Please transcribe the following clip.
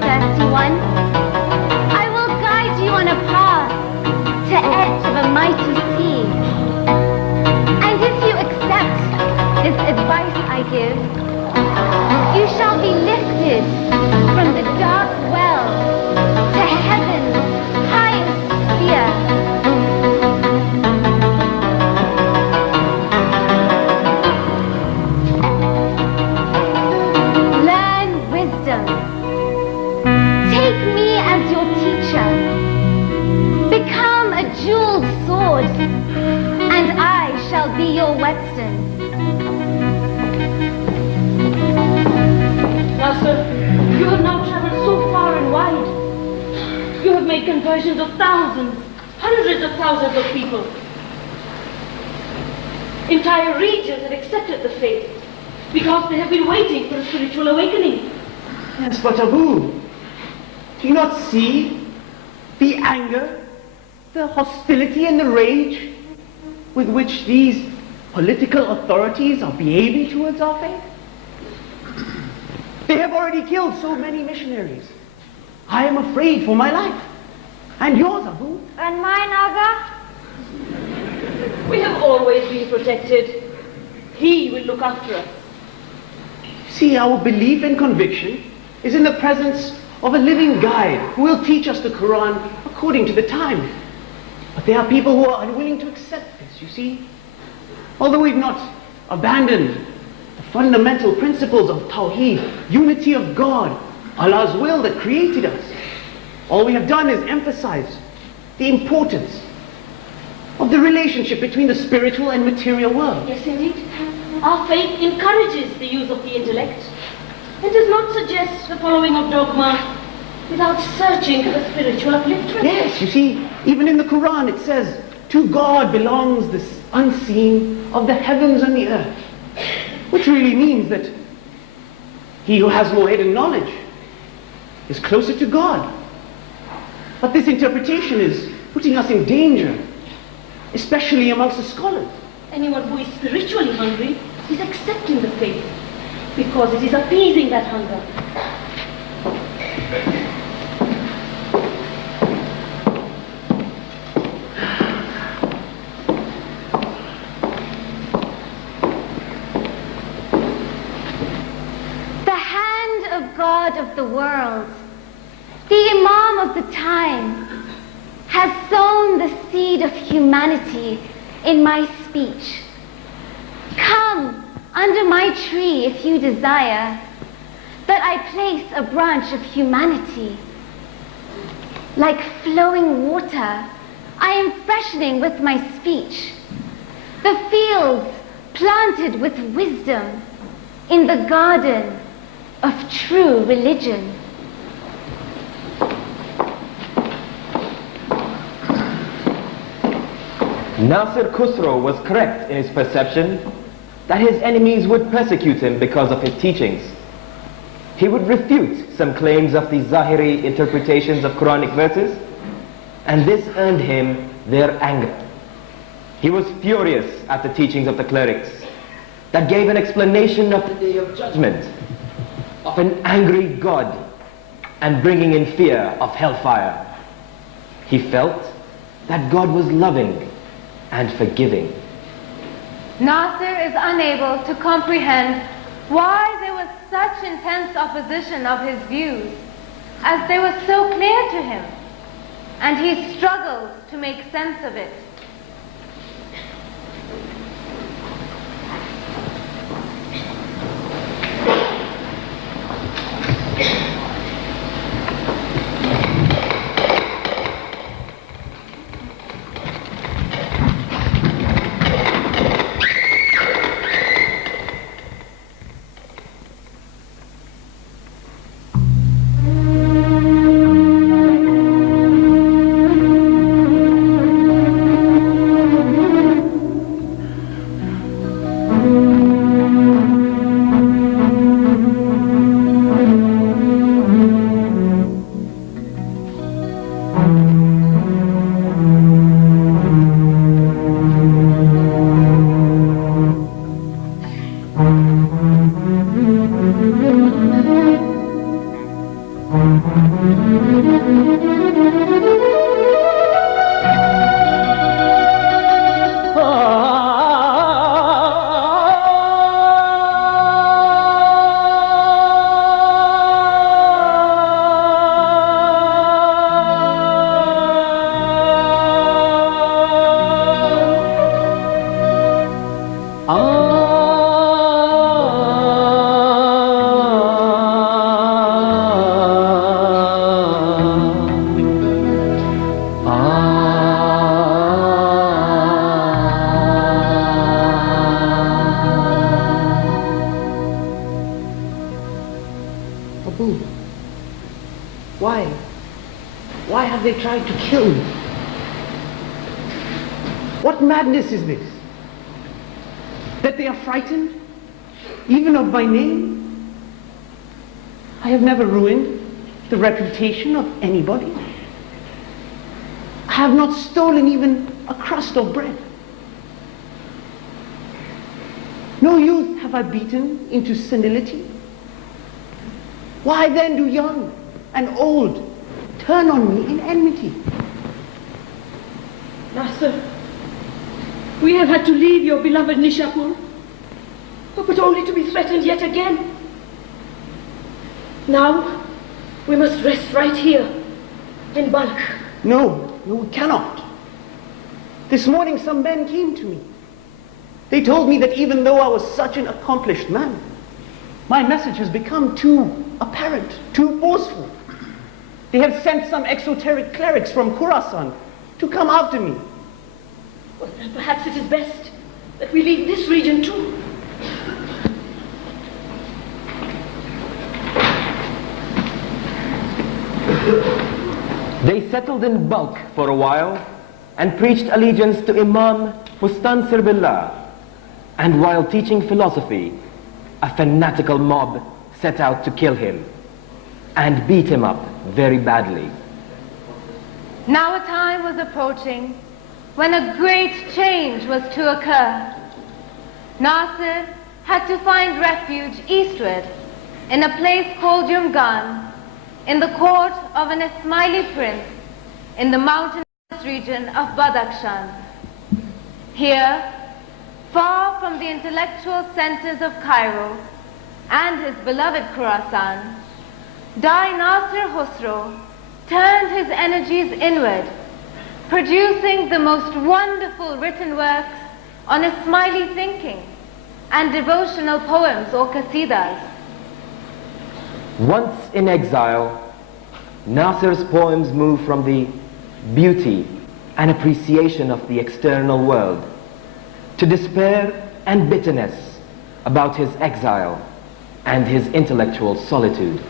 thirsty one. I will guide you on a path to edge of a mighty sea. And if you accept this advice I give, you shall be lifted from the dark well to heaven's highest sphere. Take me as your teacher. Become a jeweled sword, and I shall be your whetstone. Nasir, you have now traveled so far and wide. You have made conversions of thousands, hundreds of thousands of people. Entire regions have accepted the faith because they have been waiting for a spiritual awakening. Yes, but Abu, do you not see the anger, the hostility and the rage with which these political authorities are behaving towards our faith? They have already killed so many missionaries. I am afraid for my life. And yours, Abu. And mine, Aga? We have always been protected. He will look after us. See, our belief and conviction is in the presence of a living guide who will teach us the Quran according to the time. But there are people who are unwilling to accept this, you see. Although we've not abandoned the fundamental principles of Tawheed, unity of God, Allah's will that created us, all we have done is emphasize the importance of the relationship between the spiritual and material world. Yes, indeed. Our faith encourages the use of the intellect. It does not suggest the following of dogma without searching for the spiritual upliftment. Yes, you see, even in the Quran it says, to God belongs this unseen of the heavens and the earth. Which really means that he who has more hidden knowledge is closer to God. But this interpretation is putting us in danger, especially amongst the scholars. Anyone who is spiritually hungry is accepting the faith, because it is appeasing that hunger. The hand of God of the world, the Imam of the time, has sown the seed of humanity in my speech. Come under my tree if you desire that I place a branch of humanity. Like flowing water, I am freshening with my speech the fields planted with wisdom in the garden of true religion. Nasir Khusraw was correct in his perception that his enemies would persecute him because of his teachings. He would refute some claims of the Zahiri interpretations of Quranic verses, and this earned him their anger. He was furious at the teachings of the clerics that gave an explanation of the day of judgment, of an angry God, and bringing in fear of hellfire. He felt that God was loving and forgiving. Nasir is unable to comprehend why there was such intense opposition of his views, as they were so clear to him, and he struggled to make sense of it. Why have they tried to kill me? What madness is this? That they are frightened, even of my name? I have never ruined the reputation of anybody. I have not stolen even a crust of bread. No youth have I beaten into senility. Why then do young and old turn on me in enmity? Nasir, we have had to leave your beloved Nishapur, but only to be threatened yet again. Now, we must rest right here, in Balkh. No, we cannot. This morning some men came to me. They told me that even though I was such an accomplished man, my message has become too apparent, too forceful. They have sent some exoteric clerics from Khorasan to come after me. Well, then perhaps it is best that we leave this region too. They settled in Balkh for a while and preached allegiance to Imam Mustansir Billah. And while teaching philosophy, a fanatical mob set out to kill him and beat him up very badly. Now a time was approaching when a great change was to occur. Nasir had to find refuge eastward in a place called Yumgan, in the court of an Ismaili prince in the mountainous region of Badakhshan. Here, far from the intellectual centers of Cairo and his beloved Khorasan, Dai Nasir Khusraw turned his energies inward, producing the most wonderful written works on Ismaili thinking and devotional poems or qasidas. Once in exile, Nasir's poems move from the beauty and appreciation of the external world to despair and bitterness about his exile and his intellectual solitude.